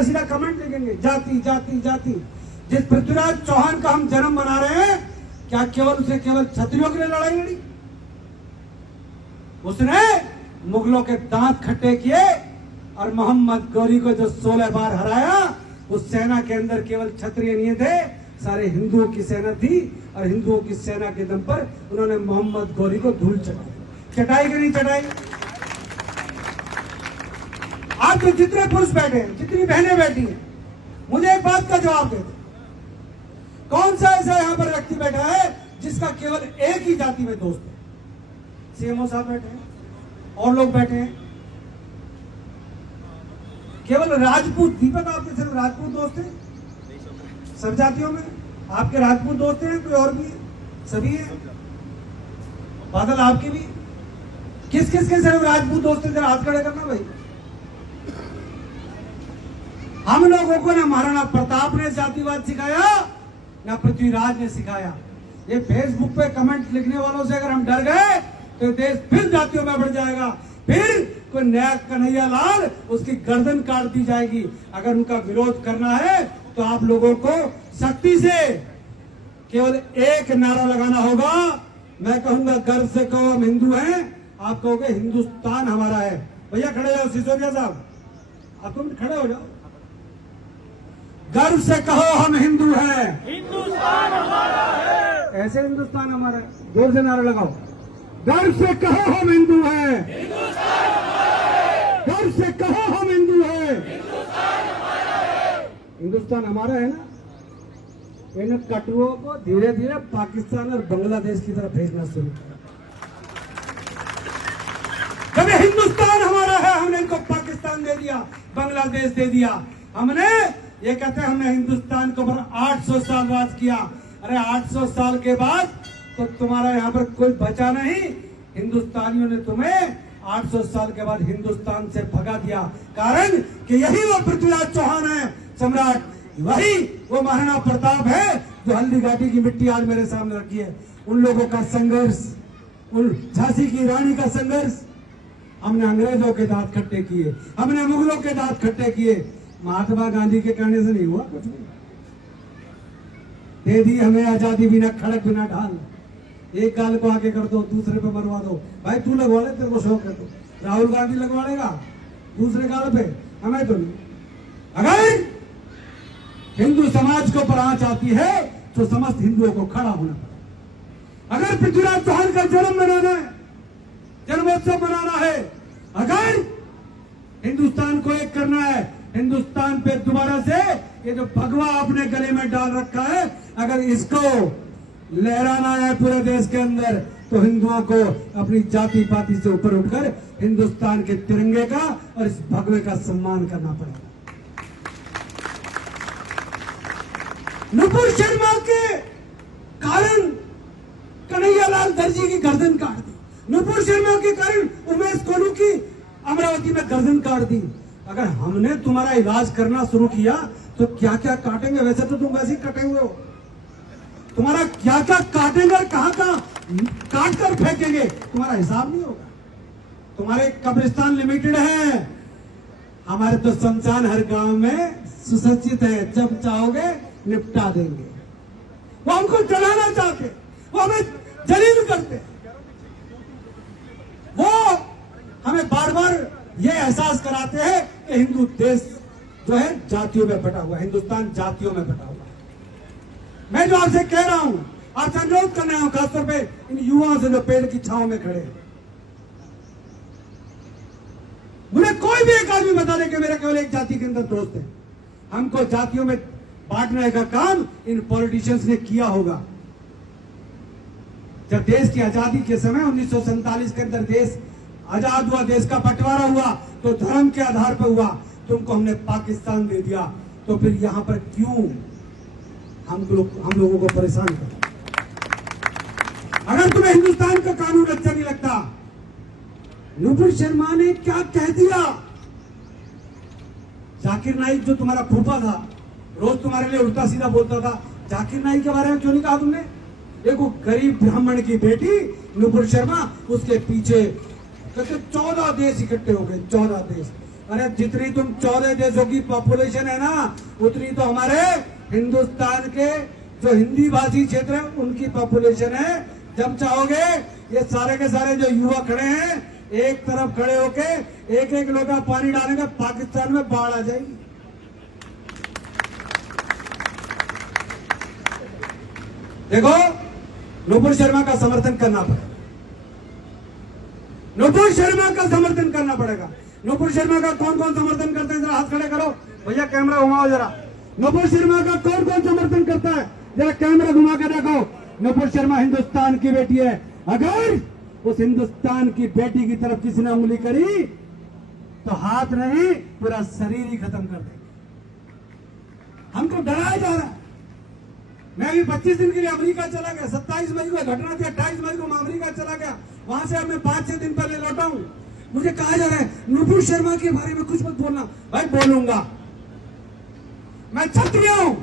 उल्टा सीधा कमेंट लिखेंगे, जाति जाति जाति। जिस पृथ्वीराज चौहान का हम जन्म मना रहे हैं, क्या केवल उसे केवल क्षत्रियों के लिए लड़ाई लड़ी? उसने मुगलों के दांत खट्टे किए और मोहम्मद गौरी को जो 16 बार हराया, उस सेना के अंदर केवल क्षत्रिय नहीं थे, सारे हिंदुओं की सेना थी। और हिंदुओं की सेना के दम पर उन्होंने मोहम्मद गौरी को धूल चटाई कि नहीं चटाई? आज जो जितने पुरुष बैठे हैं, जितनी बहनें बैठी हैं, मुझे एक बात का जवाब दे दो, कौन सा ऐसा यहां पर व्यक्ति बैठा है जिसका केवल एक ही जाति में दोस्त है? सीएमओ साहब बैठे हैं और लोग बैठे हैं, केवल राजपूत। दीपक, आपके सिर्फ राजपूत दोस्त हैं? सब जातियों में आपके राजपूत दोस्त हैं? कोई और भी है? सभी है? बादल, आपके भी? किस किस के सिर्फ राजपूत दोस्त हैं? जरा हाथ खड़े करना भाई। हम लोगों को ना महाराणा प्रताप ने जातिवाद सिखाया, ना पृथ्वीराज ने सिखाया। ये फेसबुक पे कमेंट लिखने वालों से अगर हम डर गए तो देश फिर जातियों में बढ़ जाएगा, फिर कोई नया कन्हैया लाल, उसकी गर्दन काट दी जाएगी। अगर उनका विरोध करना है तो आप लोगों को सख्ती से केवल एक नारा लगाना होगा। मैं कहूंगा गर्व से कहो हम हिंदू हैं, आप कहोगे हिंदुस्तान हमारा है। भैया खड़े जाओ, सिसोदिया साहब आप तुम खड़े हो जाओ। गर्व से कहो हम हिंदू हैं, हिंदुस्तान हमारा है। ऐसे हिंदुस्तान हमारा है। जोर से नारा लगाओ, गर्व से कहो हम हिंदू हैं, हिंदुस्तान हमारा है। गर्व से कहो हम हिंदू हैं, हिंदुस्तान हमारा है। हिंदुस्तान हमारा है ना। इन कटुओं को धीरे धीरे पाकिस्तान और बांग्लादेश की तरफ भेजना शुरू किया। जब ये हिंदुस्तान हमारा है, हमने इनको पाकिस्तान दे दिया, बांग्लादेश दे दिया। हमने ये कहते हैं हमने हिंदुस्तान को 800 साल राज किया। अरे 800 साल के बाद तो तुम्हारा यहाँ पर कोई बचा नहीं। हिंदुस्तानियों ने तुम्हें 800 साल के बाद हिंदुस्तान से भगा दिया, कारण कि यही वो पृथ्वीराज चौहान है सम्राट, वही वो महाराणा प्रताप है जो हल्दी घाटी की मिट्टी आज मेरे सामने रखी है। उन लोगों का संघर्ष, उन झांसी की रानी का संघर्ष, हमने अंग्रेजों के दांत खट्टे किए, हमने मुगलों के दांत खट्टे किए। महात्मा गांधी के कहने से नहीं हुआ कुछ नहीं। दे दी हमें आजादी बिना खड़क बिना ढाल। एक गाल को आगे कर दो, दूसरे पे मरवा दो। भाई तू लगवा ले, तेरे को शौक है तो। राहुल गांधी लगवा लेगा दूसरे गाल पे, हमें तो नहीं। अगर हिंदू समाज को परांच आती है तो समस्त हिंदुओं को खड़ा होना पड़ेगा। अगर पृथ्वीराज चौहान का जन्म मनाना है, जन्मोत्सव मनाना है, अगर हिंदुस्तान को एक करना है, हिंदुस्तान पे दोबारा से ये जो भगवा अपने गले में डाल रखा है, अगर इसको लहराना है पूरे देश के अंदर, तो हिंदुओं को अपनी जाति पाति से ऊपर उठकर हिंदुस्तान के तिरंगे का और इस भगवे का सम्मान करना पड़ेगा। नुपुर शर्मा के कारण कन्हैयालाल दर्जी की गर्दन काट दी, नुपुर शर्मा के कारण उमेश कोलू की अमरावती में गर्दन काट दी। अगर हमने तुम्हारा इलाज करना शुरू किया तो क्या क्या काटेंगे? वैसे तो तुम वैसे ही कटे हुए हो, तुम्हारा क्या क्या काटेंगे और कहां काट कर फेंकेंगे तुम्हारा हिसाब नहीं होगा। तुम्हारे कब्रिस्तान लिमिटेड है, हमारे तो शमशान हर गांव में सुसज्जित है, जब चाहोगे निपटा देंगे। वो हमको जलाना चाहते, वो हमें जलील करते, वो हमें बार बार ये एहसास कराते हैं कि हिंदू देश जो है जातियों में बटा हुआ, हिंदुस्तान जातियों में बटा हुआ। मैं जो आपसे कह रहा हूं, आपसे अनुरोध कर रहा हूं, खासतौर पे इन युवाओं से जो पेड़ की छांव में खड़े हैं, मुझे कोई भी एक आदमी बता दे कि मेरा केवल एक जाति के अंदर दोस्त है। हमको जातियों में बांटने का काम इन पॉलिटिशियंस ने किया होगा। जब देश की आजादी के समय 1947 के अंदर देश आजाद हुआ, देश का बंटवारा हुआ तो धर्म के आधार पर हुआ। तुमको हमने पाकिस्तान दे दिया, तो फिर यहां पर क्यों हम लोगों को परेशान कर? अगर तुम्हें हिंदुस्तान का कानून अच्छा नहीं लगता, नुपुर शर्मा ने क्या कह दिया? जाकिर नाइक जो तुम्हारा फूफा था, रोज तुम्हारे लिए उल्टा सीधा बोलता था, जाकिर नाइक के बारे में क्यों नहीं कहा तुमने? देखो गरीब ब्राह्मण की बेटी नुपुर शर्मा, उसके पीछे कहते 14 देश इकट्ठे हो गए, 14 देश। अरे जितनी तुम 14 देशों की पॉपुलेशन है ना, उतनी तो हमारे हिंदुस्तान के जो हिंदी भाषी क्षेत्र है उनकी पॉपुलेशन है। जब चाहोगे ये सारे के सारे जो युवा खड़े हैं, एक तरफ खड़े होके एक एक लोटा पानी डालेंगे, पाकिस्तान में बाढ़ आ जाएगी। देखो, नुपुर शर्मा का समर्थन करना पड़ेगा, नुपुर शर्मा का समर्थन करना पड़ेगा। नुपुर शर्मा का कौन कौन समर्थन करते हैं, जरा हाथ खड़े करो भैया, कैमरा घुमाओ जरा। नुपुर शर्मा का कौन कौन समर्थन करता है, जरा कैमरा घुमा के देखो। नुपुर शर्मा हिंदुस्तान की बेटी है, अगर उस हिंदुस्तान की बेटी की तरफ किसी ने उंगली करी तो हाथ नहीं पूरा शरीर ही खत्म कर देंगे। हमको डराया जा रहा है। मैं अभी 25 दिन के लिए अमेरिका चला गया, 27 मई को घटना थी, 28 मई को मैं अमेरिका चला गया, वहां से मैं 5-6 दिन पहले लौटा हूं। मुझे कहा जा रहा है नुपुर शर्मा के बारे में कुछ मत बोलना। भाई बोलूंगा, मैं क्षत्रिय हूं,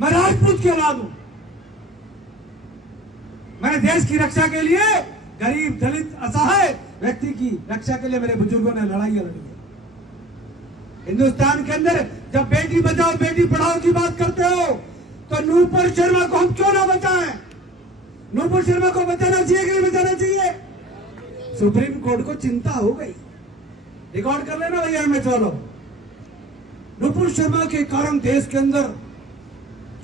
मैं राजपूत की औलाद हूं। मैंने देश की रक्षा के लिए, गरीब दलित असहाय व्यक्ति की रक्षा के लिए मेरे बुजुर्गों ने लड़ाइयां लड़ी है। हिंदुस्तान के अंदर जब बेटी बचाओ बेटी पढ़ाओ की बात करते हो तो नुपुर शर्मा को हम क्यों ना बचाएं? नुपुर शर्मा को बचाना चाहिए कि नहीं बचाना चाहिए? सुप्रीम कोर्ट को चिंता हो गई, रिकॉर्ड कर लेना भैया, मैं चलो। नुपुर शर्मा के कारण देश के अंदर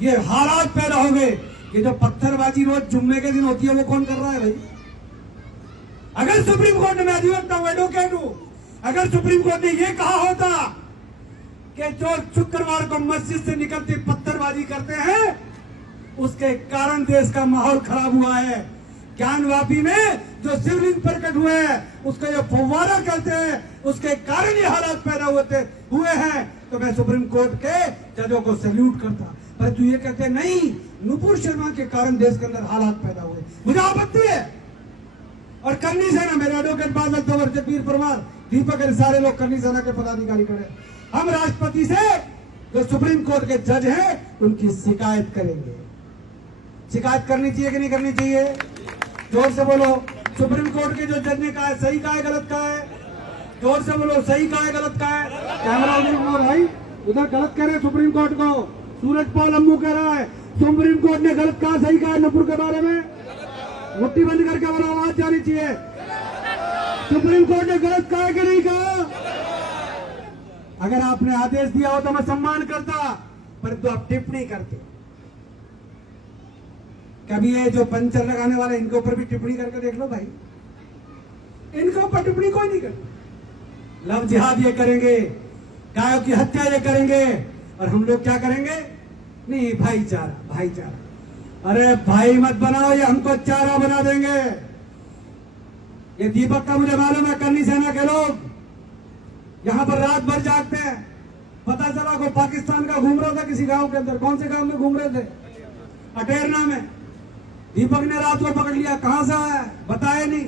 ये हालात पैदा हो गए कि जो पत्थरबाजी रोज जुम्मे के दिन होती है वो कौन कर रहा है भाई? अगर सुप्रीम कोर्ट ने, मैं अधिवक्ता हूं, एडवोकेट हूं, अगर सुप्रीम कोर्ट ने यह कहा होता कि जो शुक्रवार को मस्जिद से निकलते पत्थरबाजी करते हैं उसके कारण देश का माहौल खराब हुआ है, ज्ञानवापी में जो शिवलिंग प्रकट हुए हैं उसका जो फव्वारा कहते हैं उसके कारण ये हालात पैदा हुए हैं, तो मैं सुप्रीम कोर्ट के जजों को सैल्यूट करता। पर तू ये कहते नहीं, नुपुर शर्मा के कारण देश के अंदर हालात पैदा हुए, मुझे आपत्ति है। और करनी सेना, मेरे एडवोकेट बादल तंवर, जगबीर परमार, दीपक, सारे लोग करनी सेना के पदाधिकारी खड़े, हम राष्ट्रपति से जो सुप्रीम कोर्ट के जज हैं उनकी शिकायत करेंगे। शिकायत करनी चाहिए कि नहीं करनी चाहिए? जोर से बोलो। सुप्रीम कोर्ट के जो जज ने कहा है, सही कहा है गलत कहा है? जोर से बोलो, सही कहा है गलत कहा है? कैमरा उधर भाई, उधर गलत कह रहे हैं सुप्रीम कोर्ट को। सूरज पाल अम्मू कह रहा है सुप्रीम कोर्ट ने गलत कहा, सही कहा है नुपुर के बारे में? मुट्ठी बंद करके बोलो, आवाज जानी चाहिए। सुप्रीम कोर्ट ने गलत कहा कि नहीं कहा? अगर आपने आदेश दिया हो तो मैं सम्मान करता, परंतु आप टिप्पणी करते। कभी ये जो पंचर लगाने वाले इनके ऊपर भी टिप्पणी करके देख लो भाई, इनके ऊपर टिप्पणी कोई नहीं करता। लव जिहाद ये करेंगे, गायों की हत्या ये करेंगे, और हम लोग क्या करेंगे? नहीं, भाईचारा भाईचारा। अरे भाई मत बनाओ, ये हमको चारा बना देंगे। ये दीपक का मुझे मालूम है, करनी सेना के लोग यहां पर रात भर जागते हैं। पता चला को पाकिस्तान का घूम रहा था किसी गांव के अंदर, कौन से गांव में घूम रहे थे? अटेरना में। दीपक ने रात को पकड़ लिया, कहां से आया बताया नहीं,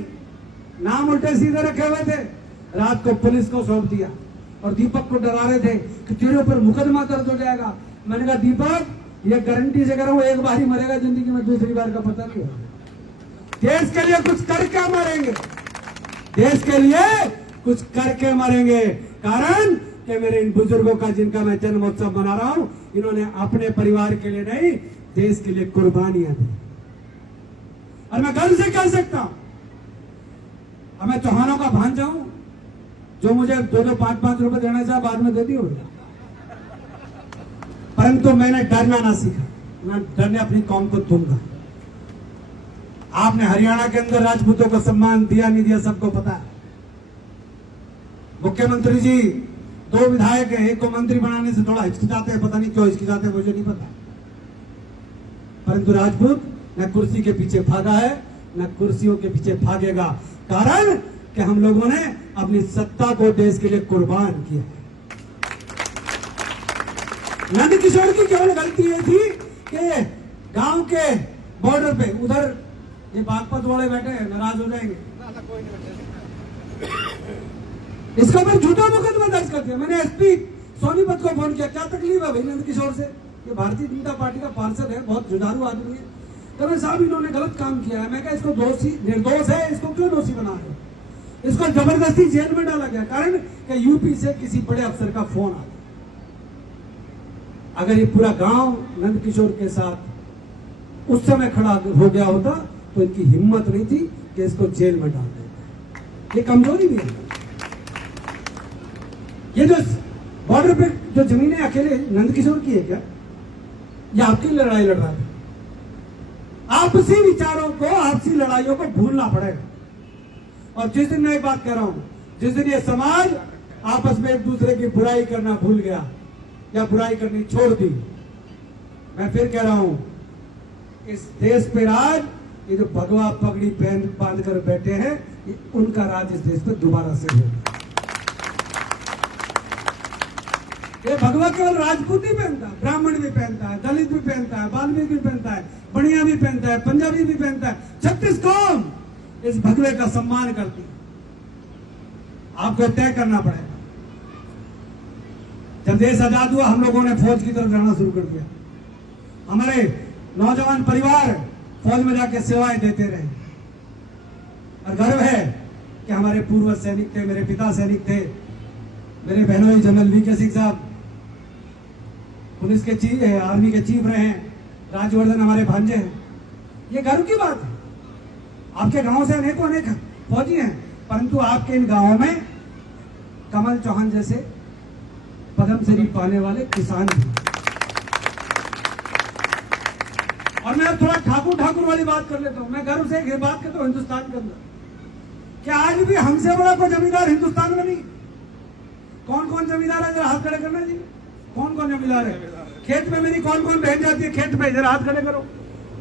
नाम उल्टे सीधे रखे हुए थे। रात को पुलिस को सौंप दिया और दीपक को डरा रहे थे कि तेरे ऊपर मुकदमा दर्ज हो जाएगा। मैंने कहा दीपक, ये गारंटी से कह रहा हूं, एक बार ही मरेगा जिंदगी में, दूसरी बार का पता नहीं होगा। देश के लिए कुछ करके मरेंगे, देश के लिए कुछ करके मरेंगे। कारण कि मेरे इन बुजुर्गों का, जिनका मैं जन्मोत्सव मना रहा हूं, इन्होंने अपने परिवार के लिए नहीं, देश के लिए कुर्बानियां दी। और मैं गर्व से कह सकता हूं, अब मैं चौहानों का भांजा हूं, जो मुझे 2-2, 5-5 रुपए देना चाहे बाद में दे दियो, परंतु मैंने डरना ना सीखा। मैं डरने अपनी कौम को दूंगा। आपने हरियाणा के अंदर राजपूतों को सम्मान दिया नहीं दिया सबको पता है। मुख्यमंत्री जी 2 विधायक है, एक को मंत्री बनाने से थोड़ा हिचकिचाते हैं, पता नहीं क्यों हिचकिचाते हैं, मुझे नहीं पता। परंतु राजपूत न कुर्सी के पीछे भागा है, न कुर्सियों के पीछे भागेगा। कारण कि हम लोगों ने अपनी सत्ता को देश के लिए कुर्बान किया है। नंद किशोर की केवल गलती ये थी कि गांव के बॉर्डर पे, उधर ये बागपत वाले बैठे हैं, नाराज हो जाएंगे, इसका मैं झूठा मुकदमा दर्ज कर दिया। मैंने एसपी सोनीपत को फोन किया, क्या तकलीफ है भाई नंद किशोर से? ये भारतीय जनता पार्टी का पार्षद है, बहुत जुझारू आदमी है। तो मैं साहब इन्होंने गलत काम किया है। मैं कहा इसको दोषी, निर्दोष है, इसको क्यों दोषी बना रहे? इसको जबरदस्ती जेल में डाला गया, कारण कि यूपी से किसी बड़े अफसर का फोन आ गया। अगर ये पूरा गांव नंदकिशोर के साथ उस समय खड़ा हो गया होता तो इनकी हिम्मत नहीं थी कि इसको जेल में डाल देते। ये कमजोरी भी है। ये जो बॉर्डर पे जो जमीनें अकेले नंदकिशोर की है क्या, ये आपकी लड़ाई लड़ रहा है? आपसी विचारों को, आपसी लड़ाइयों को भूलना पड़ेगा। और जिस दिन मैं एक बात कह रहा हूं, जिस दिन ये समाज आपस में एक दूसरे की बुराई करना भूल गया या बुराई करनी छोड़ दी, मैं फिर कह रहा हूं, इस देश पे राज, ये जो भगवा पगड़ी पहन बांध कर बैठे हैं, ये उनका राज इस देश पे दोबारा से होगा। ये भगवा केवल राजपूत ही पहनता है, ब्राह्मण भी पहनता है, दलित भी पहनता है, बाल्मीकि भी पहनता है, बनिया भी पहनता है, पंजाबी भी पहनता है। 36 कौम इस भगवे का सम्मान करती है। आपको तय करना पड़ेगा। जब देश आजाद हुआ, हम लोगों ने फौज की तरफ जाना शुरू कर दिया। हमारे नौजवान परिवार फौज में जाके सेवाएं देते रहे, और गर्व है कि हमारे पूर्वज सैनिक थे, मेरे पिता सैनिक थे, मेरे बहनोई जनरल वी के सिंह साहब पुलिस के चीफ, आर्मी के चीफ रहे हैं, राजवर्धन हमारे भांजे हैं। ये गर्व की बात है। आपके गांव से अनेकों अनेक फौजी हैं, परंतु आपके इन गांवों में कमल चौहान जैसे पद्मश्री पाने वाले किसान भी। और मैं अब थोड़ा ठाकुर वाली बात कर लेता हूं। मैं गर्व से एक बात करता हूं, हिंदुस्तान के अंदर क्या आज भी हमसे बड़ा कोई जमींदार हिंदुस्तान में नहीं? कौन कौन जमींदार है, जरा हाथ खड़े करना जी। कौन कौन जमींदार है? खेत में मेरी कौन कौन बहन जाती है खेत में, जरा हाथ खड़े करो।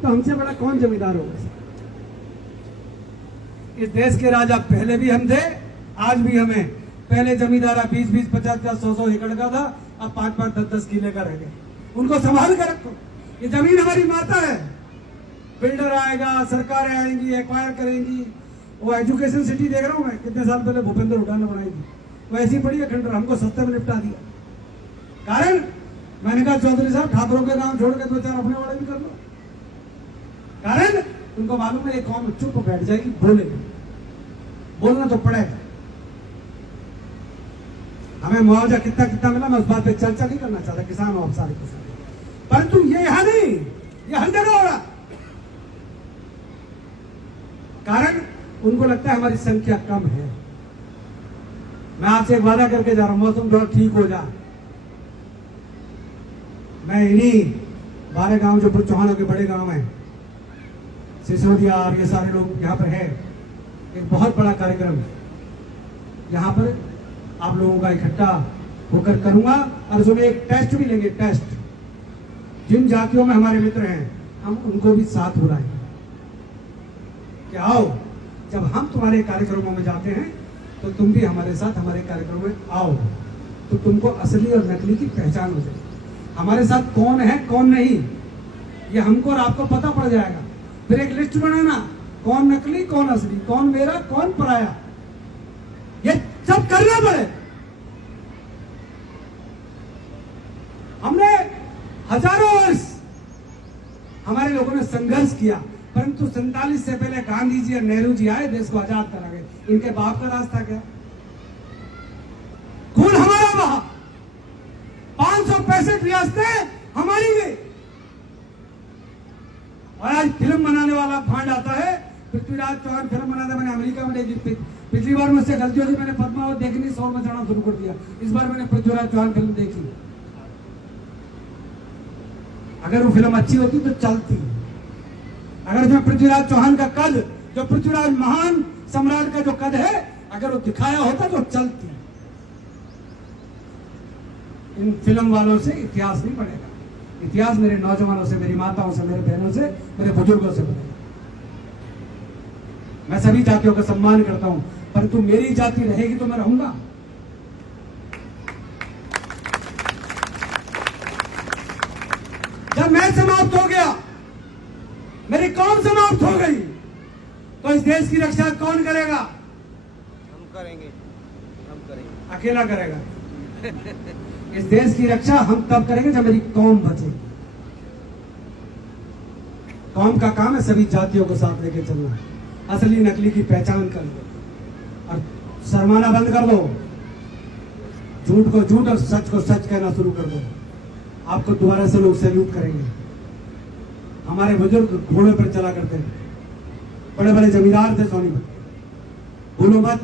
तो हमसे बड़ा कौन जमींदार होगा? इस देश के राजा पहले भी हम थे, आज भी हमें। पहले जमींदारा 20-20, 50-50, 100-100 एकड़ का था, अब 5-5, 10-10 किले का रह गया। उनको संभाल कर रखो। ये जमीन हमारी माता है। बिल्डर आएगा, सरकारें आएंगी, एक्वायर करेंगी। वो एजुकेशन सिटी देख रहा हूं मैं, कितने साल पहले भूपेंद्र हुड्डा ने बनाई थी, वो ऐसी पड़ी है खंडर, हमको सस्ते में निपटा दिया। कारण मैंने कहा चौधरी साहब, ठाकुरों के गांव छोड़ के 2-4 अपने वाले भी कर लो। कारण उनको मालूम है ये कौम चुप बैठ जाएगी, बोलना तो पड़ेगा। हमें मुआवजा कितना कितना मिला, मैं उस बात पे चर्चा नहीं करना चाहता, किसान हो आप सारे किसान, परंतु ये यहां नहीं, ये हर जगह हो रहा। कारण उनको लगता है हमारी संख्या कम है। मैं आपसे एक वादा करके जा रहा हूं, मौसम थोड़ा ठीक हो जाए, मैं इन्हीं 12 गांव जो चौहानों के बड़े गांव हैं, सिसोदिया और ये सारे लोग यहाँ पर है, एक बहुत बड़ा कार्यक्रम यहाँ पर आप लोगों का इकट्ठा होकर करूंगा। और उसमें एक टेस्ट भी लेंगे, टेस्ट जिन जातियों में हमारे मित्र हैं, हम उनको भी साथ बुलाएंगे कि आओ, जब हम तुम्हारे कार्यक्रमों में जाते हैं तो तुम भी हमारे साथ हमारे कार्यक्रमों में आओ, तो तुमको असली और नकली की पहचान हो जाएगी। हमारे साथ कौन है कौन नहीं, ये हमको और आपको पता पड़ जाएगा। फिर एक लिस्ट बनाना, कौन नकली कौन असली, कौन मेरा कौन पराया, ये सब करना पड़े। हमने हजारों वर्ष हमारे लोगों ने संघर्ष किया, परंतु 47 से पहले गांधी जी और नेहरू जी आए, देश को आजाद करा गए। इनके बाप का रास्ता क्या? खून हमारा बहा, 565 रियासतें हमारी गई। और आज फिल्म बनाने वाला फांड आता है, पृथ्वीराज चौहान फिल्म बनाता है। मैंने अमेरिका में देखी, पिछली बार मुझसे गलती होगी, मैंने पद्मावत देखनी 100 में जाना शुरू कर दिया। इस बार मैंने पृथ्वीराज चौहान फिल्म देखी। अगर वो फिल्म अच्छी होती तो चलती। अगर उसमें पृथ्वीराज चौहान का कद, जो पृथ्वीराज महान सम्राट का जो कद है, अगर वो दिखाया होता तो चलती। इन फिल्म वालों से इतिहास नहीं बनेगा। इतिहास मेरे नौजवानों से, मेरी माताओं से, मेरे बहनों से, मेरे बुजुर्गों से बनेगा। मैं सभी जातियों का सम्मान करता हूं, परंतु मेरी जाति रहेगी तो मैं रहूंगा। जब मैं समाप्त हो गया, मेरी कौम समाप्त हो गई, तो इस देश की रक्षा कौन करेगा? हम करेंगे। अकेला करेगा। इस देश की रक्षा हम तब करेंगे जब मेरी कौम बचे। कौम का काम है सभी जातियों को साथ लेके चलना, असली नकली की पहचान करना। और शर्माना बंद कर दो, झूठ को झूठ और सच को सच कहना शुरू कर दो। आपको दोबारा से लोग सैल्यूट करेंगे। हमारे बुजुर्ग घोड़े पर चला करते थे, बड़े बड़े जमींदार थे सोनीपत। भूलो मत,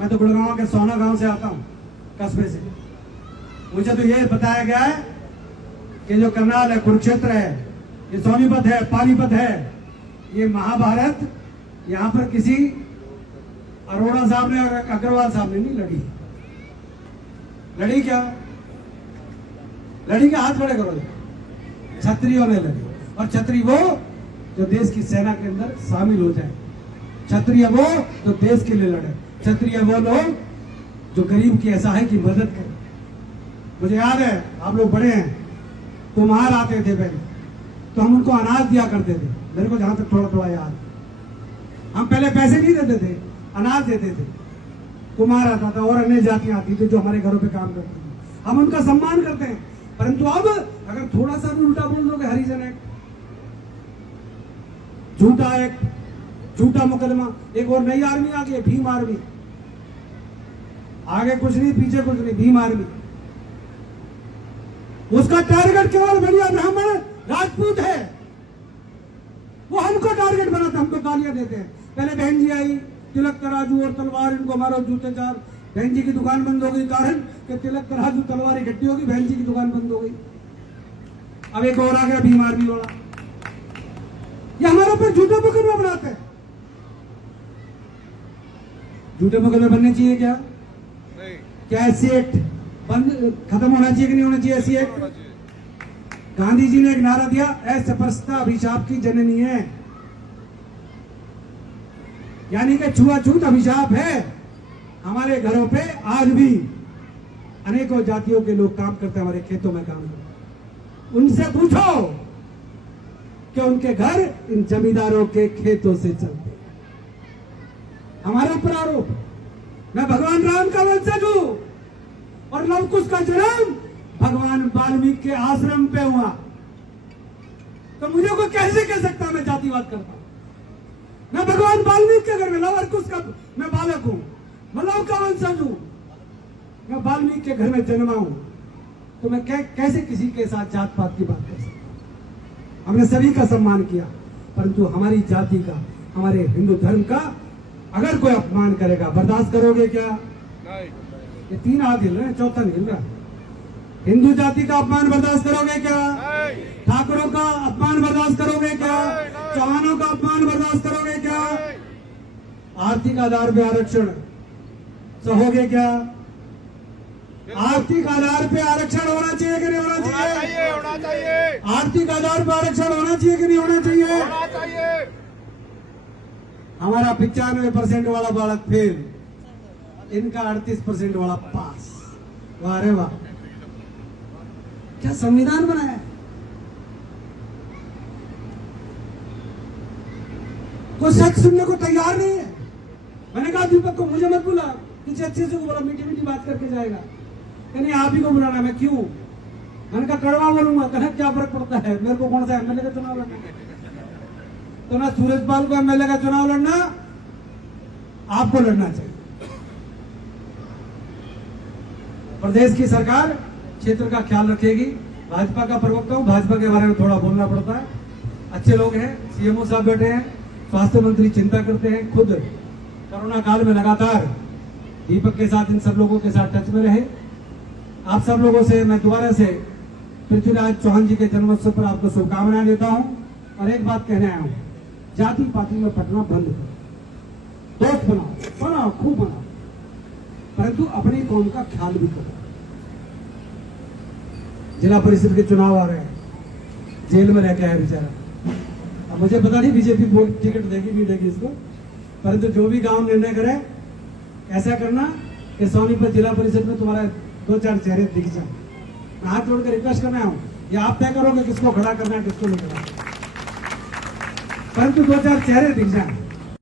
मैं तो गुड़गांव के सोना गांव से आता हूँ, कस्बे से। मुझे तो ये बताया गया है कि जो करनाल है, कुरुक्षेत्र है, ये सोनीपत है, पानीपत है, ये महाभारत यहाँ पर किसी अरोड़ा साहब ने और अग्रवाल साहब ने नहीं लड़ी। लड़ी क्या? लड़ी के हाथ बड़े करो, क्षत्रियों ने लड़ी। और क्षत्रिय वो जो देश की सेना के अंदर शामिल हो जाए, क्षत्रिय वो जो देश के लिए लड़े, क्षत्रिय वो लोग जो गरीब की असहाय की मदद करें। मुझे याद है, आप लोग बड़े हैं, कुम्हार आते थे पहले, तो हम उनको अनाज दिया करते थे। मेरे को जहां तक थोड़ा थोड़ा याद, हम पहले पैसे नहीं देते थे, अनाज देते थे। कुम्हार आता था और अन्य जातियां आती थी जो हमारे घरों पे काम करती थी, हम उनका सम्मान करते हैं। परंतु अब अगर थोड़ा सा भी उल्टा बोल दोगे, हरिजन एक्ट, झूठा एक्ट, झूठा मुकदमा, एक और नई आर्मी आ गई, भीम आर्मी। आगे कुछ नहीं, पीछे कुछ नहीं, भीम आर्मी। उसका टारगेट केवल बढ़िया ब्राह्मण राजपूत है, वो हमको टारगेट बनाते, हमको गालियां देते हैं। पहले बहन जी आई, तिलक तराजू और तलवार, इनको मारो जूते चार। बहन जी की दुकान बंद हो गई, कारण कि तिलक तराजू तलवार इकट्ठी होगी, बहन जी की दुकान बंद हो गई। अब एक और आ गया भीम आर्मी वाला, ये हमारे ऊपर झूठे मुकदमा बनाते हैं। झूठे मुकदमे बनने चाहिए क्या? नहीं। क्या ऐसी एक्ट बंद खत्म होना चाहिए कि नहीं होना चाहिए? ऐसी एक्ट गांधी जी ने एक नारा दिया, अस्पृश्यता अभिशाप की जननी है, यानी कि छुआछूत अभिशाप है। हमारे घरों पे आज भी अनेकों जातियों के लोग काम करते हैं, हमारे खेतों में काम करते हैं। उनसे पूछो कि उनके घर इन जमींदारों के खेतों से चलते हैं। हमारे ऊपर आरोप, मैं भगवान राम का वंशज हूं और लव कुश का जन्म भगवान वाल्मीकि के आश्रम पे हुआ, तो मुझे कोई कैसे कह सकता मैं जातिवाद करता हूं? मैं भगवान वाल्मीकि के घर में लव और कुश का मैं बालक हूं, मैं लव का वंशज हूं, मैं वाल्मीकि के घर में जन्मा हूं, तो मैं कैसे किसी के साथ जात पात की बात कर सकता? हमने सभी का सम्मान किया, परंतु हमारी जाति का, हमारे हिंदू धर्म का अगर कोई अपमान करेगा, बर्दाश्त करोगे क्या? नहीं। ये 3 हाथ हिल रहे हैं, चौथा नहीं हिल रहा। हिंदू जाति का अपमान बर्दाश्त करोगे क्या? नहीं। ठाकुरों का अपमान बर्दाश्त करोगे क्या? नहीं। चौहानों का अपमान बर्दाश्त करोगे क्या? आर्थिक आधार पे आरक्षण सहोगे क्या? आर्थिक आधार पे आरक्षण होना चाहिए कि नहीं होना चाहिए? होना चाहिए। आर्थिक आधार पर आरक्षण होना चाहिए कि नहीं होना चाहिए? होना चाहिए। हमारा 95% वाला बालक फेल, इनका 38% वाला पास। वाह रे वाह, क्या संविधान बनाया है? कोई सच सुनने को तैयार नहीं है। मैंने कहा दीपक को मुझे मत बुला, किसी अच्छे से को बोला, मीठी मीठी बात करके जाएगा। नहीं, आप ही को बुलाना। मैं क्यों? मैंने कहा कड़वा बोलूंगा। कहना क्या फर्क पड़ता है, मेरे को कौन सा एमएलए का चुनाव लड़ना? तो ना सूरजपाल को एमएलए का चुनाव लड़ना, आपको लड़ना चाहिए। प्रदेश की सरकार क्षेत्र का ख्याल रखेगी। भाजपा का प्रवक्ता हूं, भाजपा के बारे में थोड़ा बोलना पड़ता है। अच्छे लोग हैं, सीएमओ साहब बैठे हैं, स्वास्थ्य मंत्री चिंता करते हैं, खुद कोरोना काल में लगातार दीपक के साथ, इन सब लोगों के साथ टच में रहे। आप सब लोगों से मैं दोबारा से पृथ्वीराज चौहान जी के जन्मोत्सव पर आपको शुभकामनाएं देता हूं। और एक बात कहने आया हूं, जाति पाति में पटना बंद करो, दोस्त बनाओ, बनाओ, खूब बनाओ, परंतु अपनी कौम का ख्याल भी करो। जिला परिषद के चुनाव आ रहे हैं, जेल में रह के आया बेचारा। अब मुझे पता नहीं बीजेपी टिकट देगी नहीं देगी इसको, परंतु जो भी गांव निर्णय करे, ऐसा करना कि सोनीपत जिला परिषद में तुम्हारा 2-4 चेहरे दिख जाए। मैं हाथ जोड़कर रिक्वेस्ट करना हूं, ये आप तय करोगे किसको खड़ा करना है, किसको नहीं करना, परंतु 2-4 चेहरे दिख जाए।